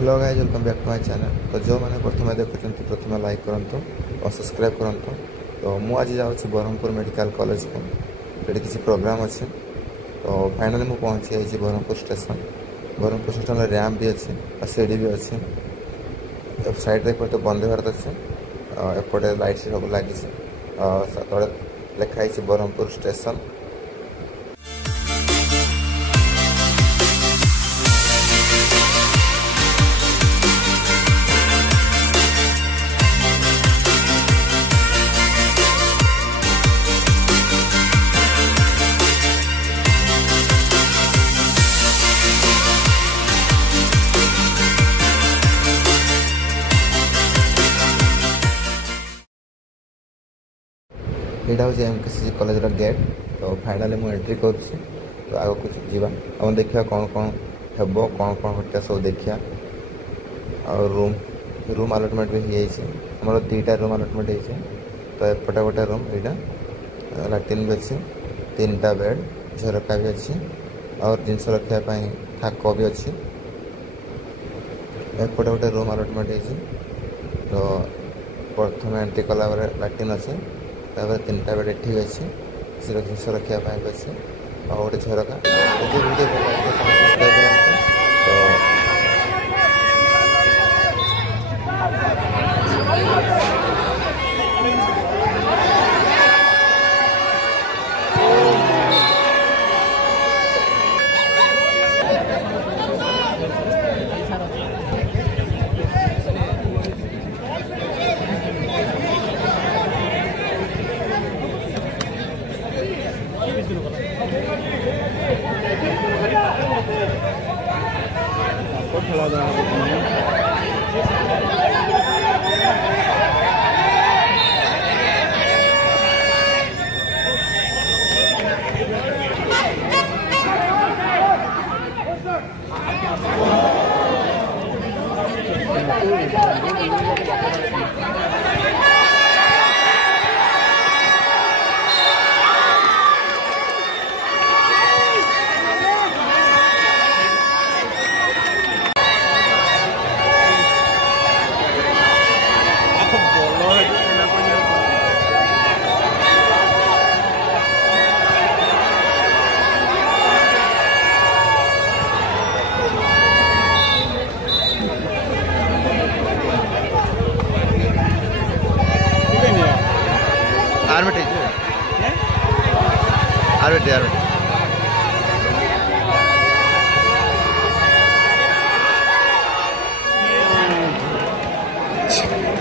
Hello guys, welcome back to my channel. तो जो मैंने प्रथम देखुं प्रथम लाइक करूँ और सब्सक्राइब करूँ। तो मुझे जाऊँ ब्रह्मपुर मेडिकल कॉलेज को, ये किसी प्रोग्राम अच्छे। तो फाइनली मुझे पहुँची जाइए Brahmapur station. Brahmapur station ramp भी अच्छे और सीढ़ी भी अच्छे। साइड देखते तो वंदे भारत अच्छे, एपटे लाइट सब लगी तले लिखाई ब्रह्मपुर स्टेशन। यहाँ हूँ एमकेसीजी कॉलेज गेट। तो फाइनाली मुझे एंट्री कर तो आगे कुछ जीवा और देखा कौन कौन हम कौन कौन होता सब देखा। और रूम अलटमेंट भी हो दुईटा रूम अलटमेंट हो। तो एपटे गोटे रूम यहाँ लाट्रिन भी अच्छे, 3टा बेड, झरका भी अच्छी और जिनस रखापी थाक भी अच्छी। एपटे गोटे रूम अलटमेंट हो। तो प्रथम एंट्री कला लाट्रिन अच्छे, 3टा बेड ठीक अच्छे, जिनस रखापी भी अच्छे और गोटे झरका।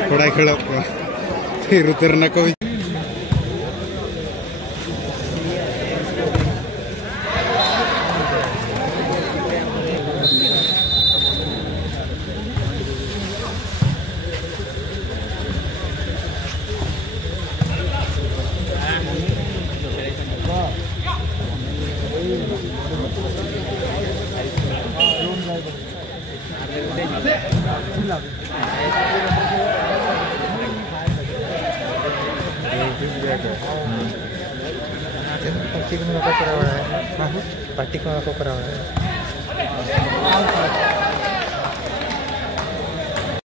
थोड़ा खेल फिर उतरना कोई पार्टी को करा है।